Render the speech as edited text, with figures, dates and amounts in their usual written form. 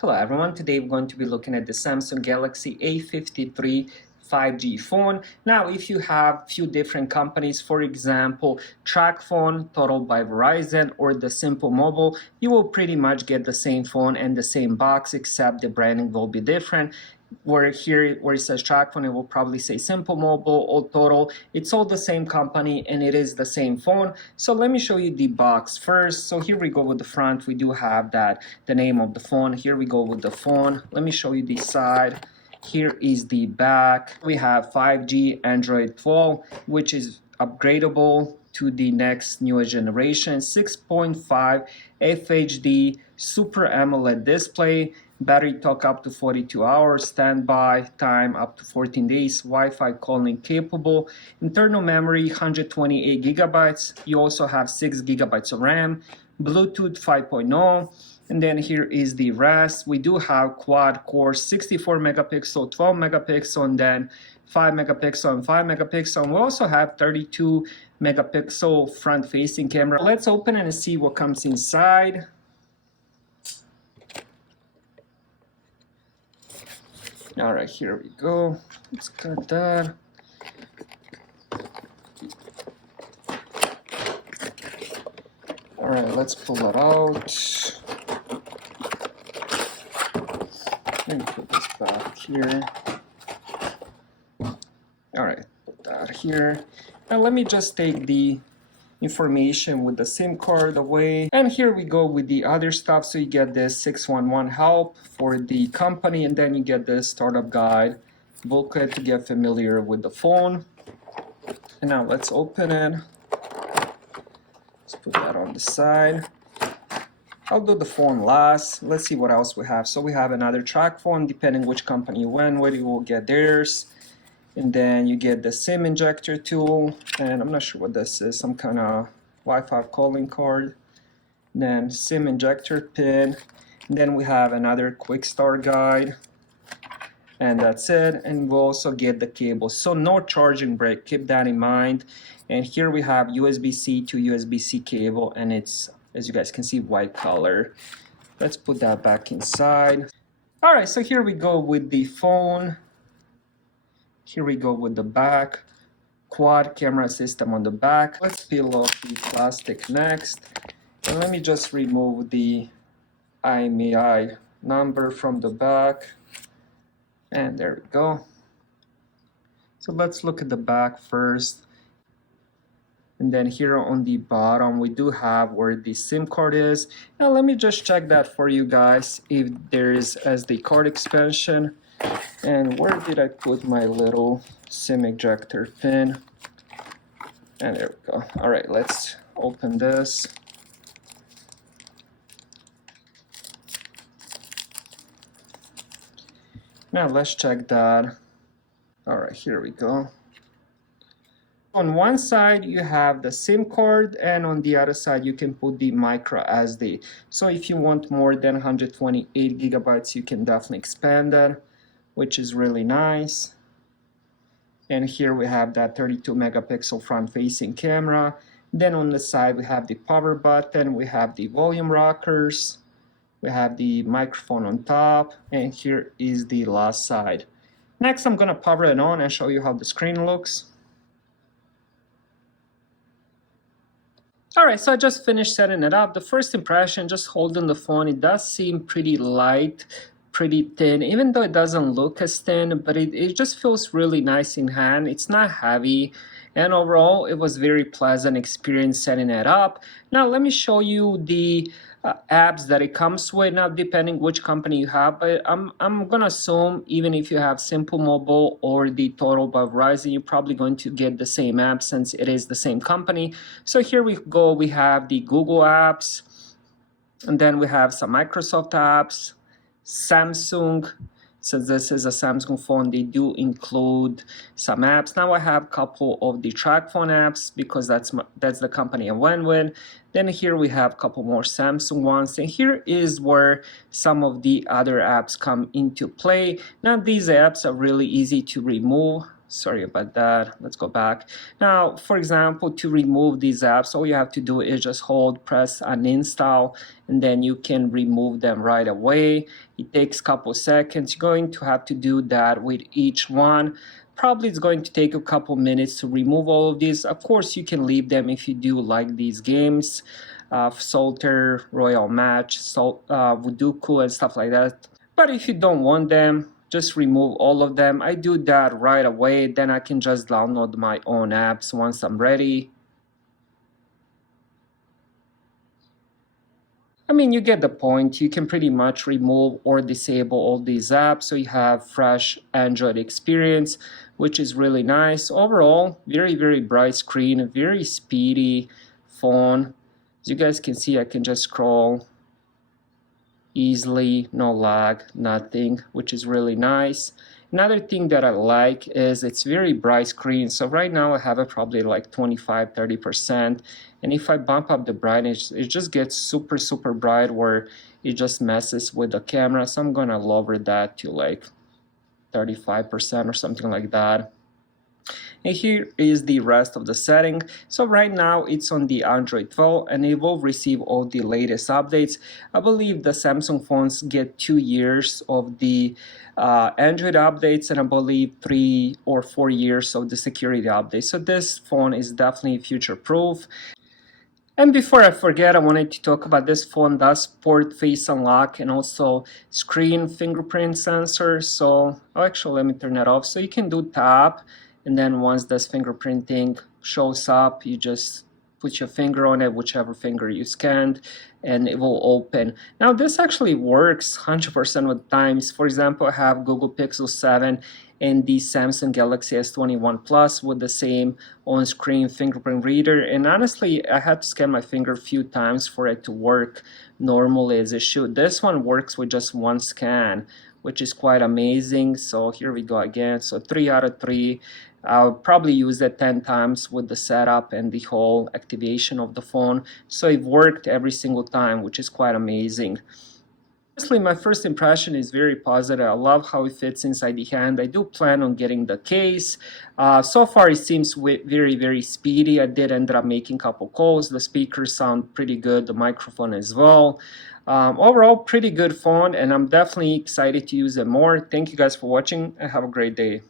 Hello everyone, today we're going to be looking at the Samsung Galaxy A53 5G phone. Now if you have few different companies, for example Tracfone, Total by Verizon, or the Simple Mobile, you will pretty much get the same phone and the same box, except the branding will be different. Where here where it says Tracfone, it will probably say Simple Mobile or Total. It's all the same company and it is the same phone. So let me show you the box first. So here we go with the front. We do have the name of the phone. Here we go with the phone. Let me show you the side. Here is the back. We have 5G Android 12, which is upgradable to the next newest generation, 6.5 FHD Super AMOLED display, battery talk up to 42 hours, standby time up to 14 days, Wi-Fi calling capable, internal memory 128 gigabytes. You also have 6 gigabytes of RAM, Bluetooth 5.0. And then here is the rest. We do have quad core 64 megapixel, 12 megapixel, and then 5 megapixel and 5 megapixel. And we also have 32 megapixel front facing camera. Let's open it and see what comes inside. All right, here we go. Let's cut that. All right, let's pull it out. Let me put this back here. All right, put that here. Now let me just take the information with the SIM card away. And here we go with the other stuff. So you get this 611 help for the company, and then you get this startup guide booklet to get familiar with the phone. And now let's open it. Let's put that on the side. I'll do the phone last. Let's see what else we have. So we have another Tracfone. Depending which company you went with, you will get theirs. And then you get the SIM injector tool. And I'm not sure what this is. Some kind of Wi-Fi calling card. Then SIM injector pin. And then we have another quick start guide. And that's it. And we'll also get the cable. So no charging brick. Keep that in mind. And here we have USB-C to USB-C cable. And it's, as you guys can see, white color. Let's put that back inside. All right, so here we go with the phone. Here we go with the back. Quad camera system on the back. Let's peel off the plastic next. And let me just remove the IMEI number from the back. And there we go. So let's look at the back first. And then here on the bottom, we do have where the SIM card is. Now let me just check that for you guys, if there is SD card expansion. And where did I put my little SIM ejector pin? And there we go. All right, let's open this. Now let's check that. All right, here we go. On one side you have the SIM card, and on the other side you can put the micro SD. So if you want more than 128 gigabytes, you can definitely expand that, which is really nice. And here we have that 32 megapixel front facing camera. Then on the side we have the power button, we have the volume rockers, we have the microphone on top, and here is the last side. Next I'm gonna power it on and show you how the screen looks. Alright, so I just finished setting it up. The first impression, just holding the phone, it does seem pretty light, pretty thin, even though it doesn't look as thin, but it just feels really nice in hand. It's not heavy, and overall it was very pleasant experience setting it up. Now let me show you the apps that it comes with. Now depending which company you have, but I'm gonna assume even if you have Simple Mobile or the Total by Verizon, you're probably going to get the same app since it is the same company. So here we go, we have the Google apps, and then we have some Microsoft apps, Samsung. Since this is a Samsung phone, they do include some apps. Now I have a couple of the Tracfone apps because that's the company I went with. Then here we have a couple more Samsung ones, and here is where some of the other apps come into play. Now these apps are really easy to remove. Sorry about that. Let's go back. Now, for example, to remove these apps, all you have to do is just hold, press uninstall, and then you can remove them right away. It takes a couple seconds. You're going to have to do that with each one. Probably it's going to take a couple minutes to remove all of these. Of course, you can leave them if you do like these games, Solitaire, Royal Match, Vuduku, and stuff like that. But if you don't want them, just remove all of them. I do that right away, then I can just download my own apps once I'm ready. I mean, you get the point. You can pretty much remove or disable all these apps so you have fresh Android experience, which is really nice. Overall, very, very bright screen, very speedy phone. As you guys can see, I can just scroll easily, no lag, nothing, which is really nice. Another thing that I like is it's very bright screen. So right now I have it probably like 25-30%. And if I bump up the brightness, it just gets super, super bright where it just messes with the camera. So I'm gonna lower that to like 35% or something like that. And here is the rest of the setting. So right now it's on the Android 12 and it will receive all the latest updates. I believe the Samsung phones get 2 years of the Android updates and I believe 3 or 4 years of the security updates. So this phone is definitely future proof. And before I forget, I wanted to talk about this phone does support face unlock and also screen fingerprint sensor. So actually, let me turn that off. So you can do tap, and then once this fingerprinting shows up, you just put your finger on it, whichever finger you scanned, and it will open. Now this actually works 100% of the times. For example, I have Google Pixel 7 and the Samsung Galaxy S21 Plus with the same on-screen fingerprint reader, and honestly I had to scan my finger a few times for it to work normally as it should. This one works with just one scan, which is quite amazing. So here we go again. So 3 out of 3. I'll probably use it 10 times with the setup and the whole activation of the phone. So it worked every single time, which is quite amazing. Honestly, my first impression is very positive. I love how it fits inside the hand. I do plan on getting the case. So far, it seems very, very speedy. I did end up making a couple calls. The speakers sound pretty good, the microphone as well. Overall, pretty good phone, and I'm definitely excited to use it more. Thank you guys for watching, and have a great day.